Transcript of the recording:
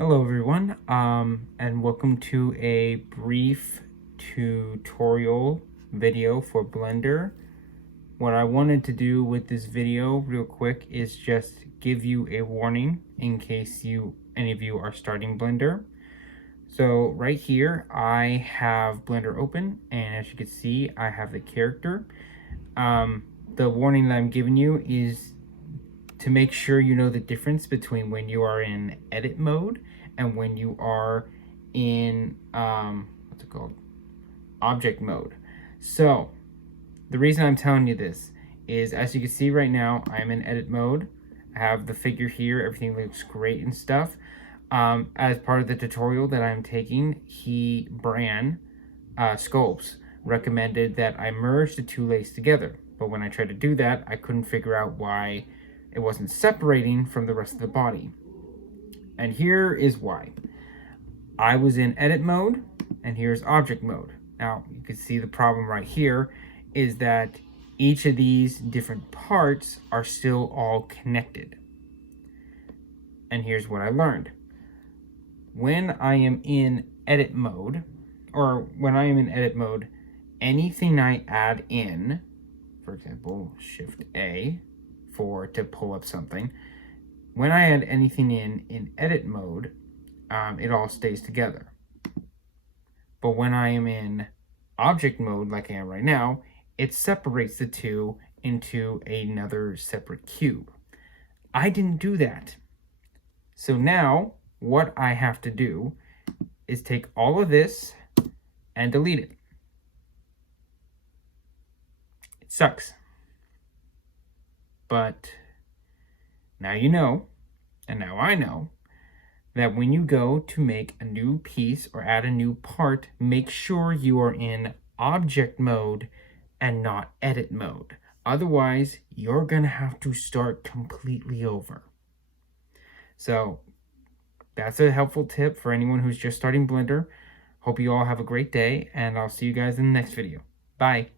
Hello everyone, and welcome to a brief tutorial video for Blender. What I wanted to do with this video real quick is just give you a warning in case any of you are starting Blender. So right here I have Blender open, and as you can see I have the character. The warning that I'm giving you is to make sure you know the difference between when you are in edit mode and when you are in what's it called, object mode. So the reason I'm telling you this is, as you can see right now, I'm in edit mode. I have the figure here, everything looks great and stuff. As part of the tutorial that I'm taking, Bran Sculpts recommended that I merge the two layers together, but when I tried to do that I couldn't figure out why it wasn't separating from the rest of the body. And here is why. I was in edit mode and here's object mode. Now you can see the problem right here is that each of these different parts are still all connected. And here's what I learned. When I am in edit mode, anything I add in, for example, Shift A to pull up something, when I add anything in edit mode, it all stays together. But when I am in object mode, like I am right now, it separates the two into another separate cube. I didn't do that. So now what I have to do is take all of this and delete it. It sucks. But now you know, and now I know, that when you go to make a new piece or add a new part, make sure you are in object mode and not edit mode. Otherwise, you're gonna have to start completely over. So that's a helpful tip for anyone who's just starting Blender. Hope you all have a great day, and I'll see you guys in the next video. Bye.